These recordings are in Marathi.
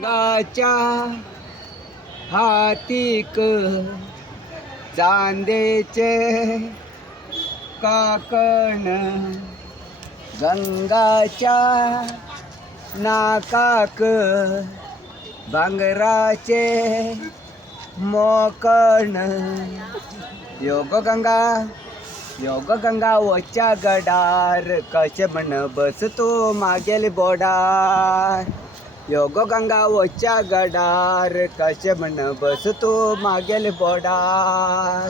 गंगाच्या हातीक चांदेचे काकण, गंगाच्या नाकाक भांगराचे मोकण. योग गंगा वच्या गडार, कशे म्हण बसतो मागेल बोडार. योग गंगा वच्या गडार, कशे म्हण बसतो मागेल बोडार.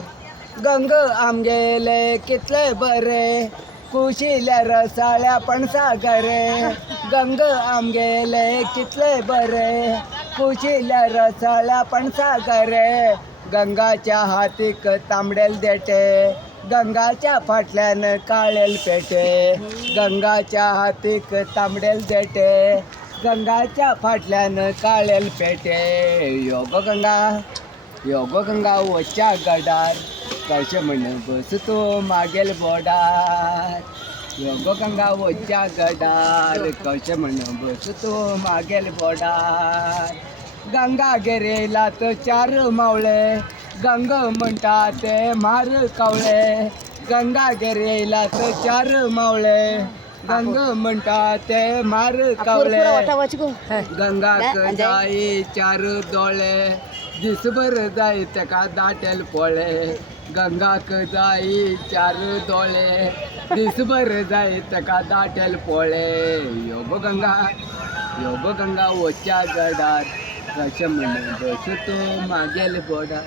गंग आमगेले कितले बरे, कुशिल्या रसाळ्या पणसागरे. गंग आमगेले कितले बरे, कुशिल्या रसाळ्या पणसागरे. गंगाच्या हातीक तांबडेल देठे, गंगाच्या फाटल्यान काळेल पेटे. गंगाच्या हातीक तांबडेल देठे, गंगाच्या फाटल्यान काळेल पेटे. योग गंगा वच्या गडार, कशे म्हण बसतो मागेल बोडार. योग गंगा वच्या गडार, कशे म्हण बसतो मागेल बोडार. गंगा गेरेला तर चार मावळे, गंग म्हणटा ते मार कावळे. गंगा गेरेला तर चार मावळे, गंग म्हणटा ते मार कावळे. गंगाक जाई चार दोळे, दिसभर जाई तेका दाटेल पोळे. गंगाक जाई चार दोळे, दिसभर जाई तेका दाटेल पोळे. योग गंगा वच्या गडार, कशे म्हण बसतो मागेल बोडार.